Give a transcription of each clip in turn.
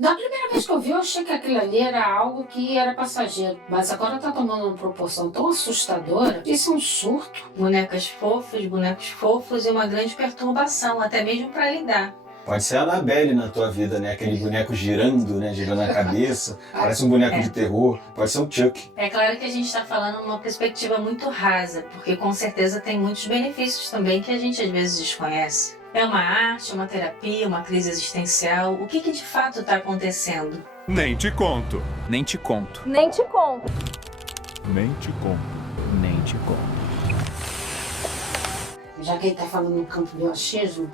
Da primeira vez que eu vi, eu achei que aquilo ali era algo que era passageiro. Mas agora tá tomando uma proporção tão assustadora. Isso é um surto. Bonecos fofos e uma grande perturbação, até mesmo para lidar. Pode ser a Annabelle na tua vida, né? Aquele boneco girando, né? Girando a cabeça. Parece um boneco de terror. Pode ser um Chuck. É claro que a gente está falando numa perspectiva muito rasa, porque com certeza tem muitos benefícios também que a gente às vezes desconhece. É uma arte, uma terapia, uma crise existencial. O que de fato está acontecendo? Nem te conto. Nem te conto. Nem te conto. Nem te conto. Nem te conto. Já que ele tá falando no campo do achismo,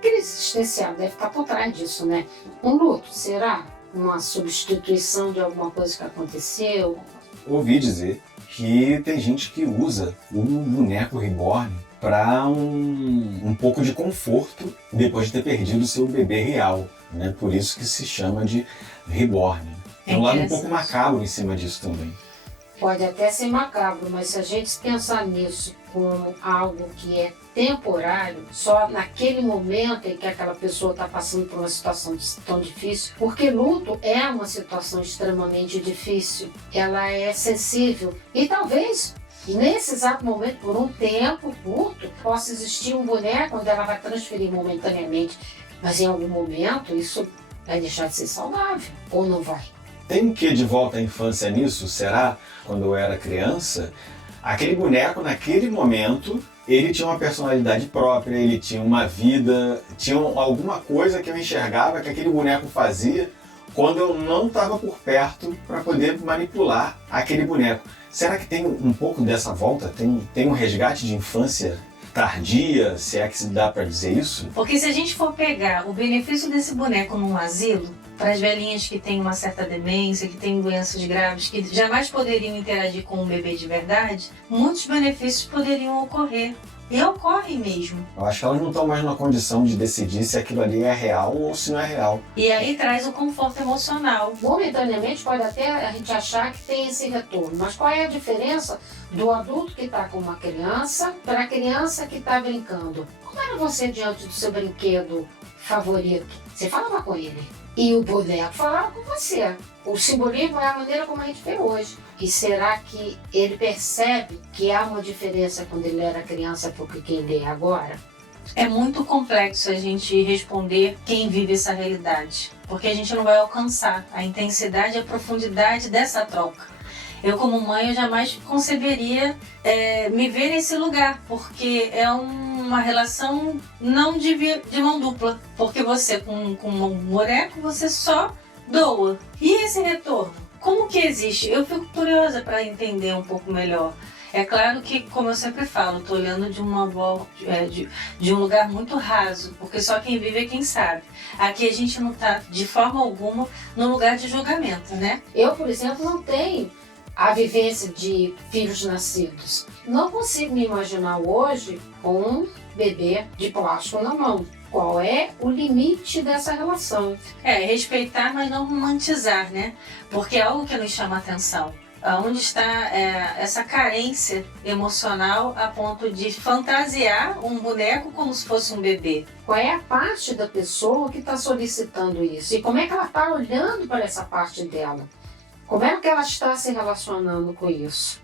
crise existencial deve estar por trás disso, né? Um luto, será? Uma substituição de alguma coisa que aconteceu? Ouvi dizer que tem gente que usa o boneco reborn para um pouco de conforto depois de ter perdido o seu bebê real, né? Por isso que se chama de reborn. Tem um lado um pouco macabro em cima disso também. Pode até ser macabro, mas se a gente pensar nisso como algo que é temporário, só naquele momento em que aquela pessoa está passando por uma situação tão difícil, porque luto é uma situação extremamente difícil, ela é sensível e talvez nesse exato momento, por um tempo curto, possa existir um boneco onde ela vai transferir momentaneamente, mas em algum momento isso vai deixar de ser saudável, ou não vai? Tem um quê de volta à infância nisso? Será? Quando eu era criança, aquele boneco, naquele momento, ele tinha uma personalidade própria, ele tinha uma vida, tinha alguma coisa que eu enxergava que aquele boneco fazia quando eu não estava por perto para poder manipular aquele boneco. Será que tem um pouco dessa volta? Tem um resgate de infância tardia, se é que se dá para dizer isso? Porque se a gente for pegar o benefício desse boneco num asilo, para as velhinhas que têm uma certa demência, que têm doenças graves, que jamais poderiam interagir com um bebê de verdade, muitos benefícios poderiam ocorrer. E ocorrem mesmo. Eu acho que elas não estão mais na condição de decidir se aquilo ali é real ou se não é real. E aí traz o conforto emocional. Momentaneamente pode até a gente achar que tem esse retorno, mas qual é a diferença do adulto que está com uma criança para a criança que está brincando? Como era você diante do seu brinquedo favorito? Você falava com ele e o boneco falava com você. O simbolismo é a maneira como a gente vê hoje. E será que ele percebe que há uma diferença quando ele era criança para que ele é agora? É muito complexo a gente responder quem vive essa realidade, porque a gente não vai alcançar a intensidade e a profundidade dessa troca. Eu, como mãe, eu jamais conceberia me ver nesse lugar, porque é uma relação não de mão dupla, porque você, com um boneco, você só doa. E esse retorno? Como que existe? Eu fico curiosa para entender um pouco melhor. É claro que, como eu sempre falo, estou olhando de um lugar muito raso, porque só quem vive é quem sabe. Aqui a gente não está, de forma alguma, no lugar de julgamento, né? Eu, por exemplo, não tenho a vivência de filhos nascidos. Não consigo me imaginar hoje com um bebê de plástico na mão. Qual é o limite dessa relação? Respeitar, mas não romantizar, né? Porque é algo que nos chama a atenção. Onde está essa carência emocional a ponto de fantasiar um boneco como se fosse um bebê? Qual é a parte da pessoa que está solicitando isso? E como é que ela está olhando para essa parte dela? Como é que ela está se relacionando com isso?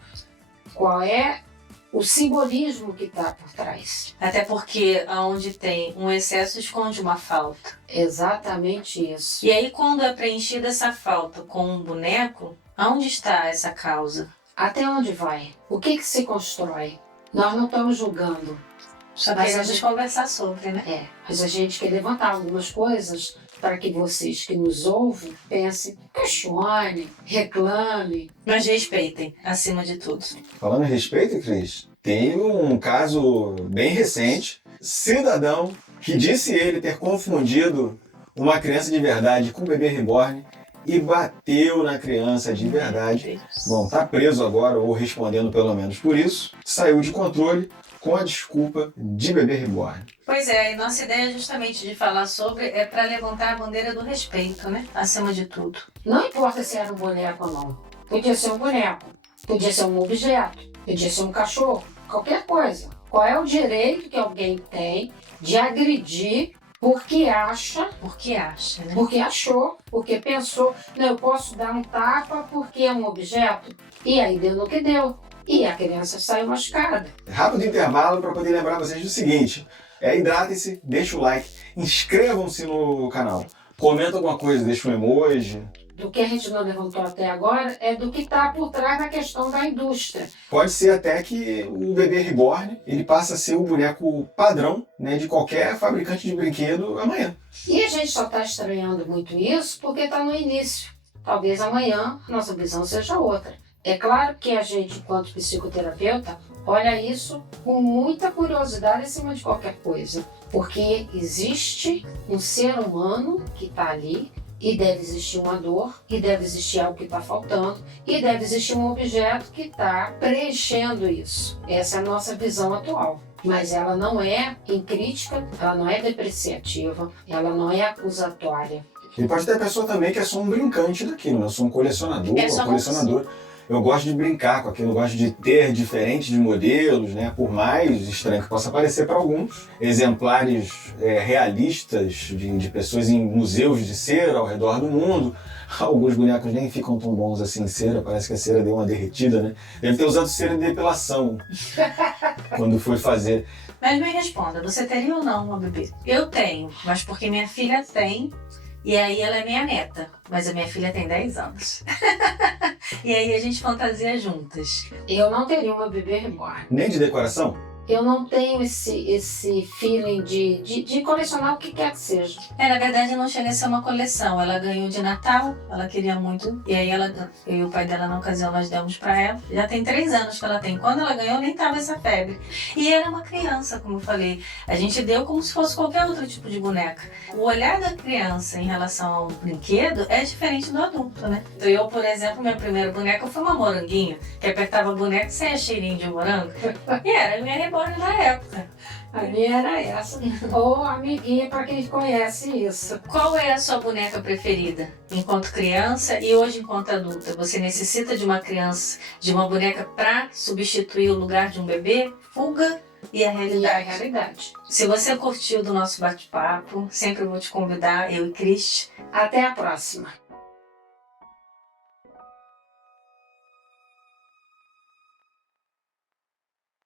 Qual é o simbolismo que está por trás? Até porque onde tem um excesso esconde uma falta. Exatamente isso. E aí quando é preenchida essa falta com um boneco, aonde está essa causa? Até onde vai? O que se constrói? Nós não estamos julgando. Só queremos conversar sobre, né? Mas a gente quer levantar algumas coisas para que vocês que nos ouvem pensem, questionem, reclamem. Mas respeitem, acima de tudo. Falando a respeito, Cris, tem um caso bem recente, cidadão que disse ele ter confundido uma criança de verdade com um bebê reborn e bateu na criança de verdade. Bom, tá preso agora, ou respondendo pelo menos por isso, saiu de controle com a desculpa de bebê reborn. Pois é, e nossa ideia justamente de falar sobre é para levantar a bandeira do respeito, né? Acima de tudo. Não importa se era um boneco ou não. Podia ser um boneco, podia ser um objeto, podia ser um cachorro, qualquer coisa. Qual é o direito que alguém tem de agredir Porque acha, Porque acha, né? porque achou, porque pensou, não, eu posso dar um tapa porque é um objeto. E aí deu no que deu. E a criança saiu machucada. Rápido intervalo para poder lembrar vocês do seguinte: hidratem-se, deixa o like, inscrevam-se no canal, comenta alguma coisa, deixa um emoji. Do que a gente não levantou até agora é do que está por trás da questão da indústria. Pode ser até que o bebê reborn ele passa a ser o boneco padrão, né, de qualquer fabricante de brinquedo amanhã. E a gente só está estranhando muito isso porque está no início. Talvez amanhã nossa visão seja outra. É claro que a gente, enquanto psicoterapeuta, olha isso com muita curiosidade acima de qualquer coisa. Porque existe um ser humano que está ali, e deve existir uma dor, e deve existir algo que está faltando, e deve existir um objeto que está preenchendo isso. Essa é a nossa visão atual. Mas ela não é em crítica, ela não é depreciativa, ela não é acusatória. E pode ter pessoa também que é só um brincante daquilo, né? Eu sou um colecionador, É só uma colecionadora. Eu gosto de brincar com aquilo, eu gosto de ter diferentes modelos, né? Por mais estranho que possa parecer para alguns, exemplares realistas de pessoas em museus de cera ao redor do mundo. Alguns bonecos nem ficam tão bons assim em cera, parece que a cera deu uma derretida, né? Deve ter usado cera de depilação quando foi fazer. Mas me responda, você teria ou não uma bebê? Eu tenho, mas porque minha filha tem, e aí ela é minha neta, mas a minha filha tem 10 anos. E aí a gente fantasia juntas. Eu não teria uma bebê reborn. Nem de decoração? Eu não tenho esse feeling de colecionar o que quer que seja. Na verdade não chega a ser uma coleção. Ela ganhou de Natal, ela queria muito. E aí eu e o pai dela na ocasião nós demos pra ela. Já tem 3 anos que ela tem. Quando ela ganhou nem tava essa febre. E era uma criança, como eu falei. A gente deu como se fosse qualquer outro tipo de boneca. O olhar da criança em relação ao brinquedo é diferente do adulto, né? Então eu, por exemplo, minha primeira boneca foi uma moranguinha, que apertava a boneca sem a cheirinho de morango. E era a minha reborn na época. A minha era essa. Ou amiguinha para quem conhece isso. Qual é a sua boneca preferida? Enquanto criança e hoje enquanto adulta? Você necessita de uma criança, de uma boneca para substituir o lugar de um bebê? Fuga e a E a realidade. realidade. Se você curtiu do nosso bate-papo, sempre vou te convidar, eu e Cris. Até a próxima.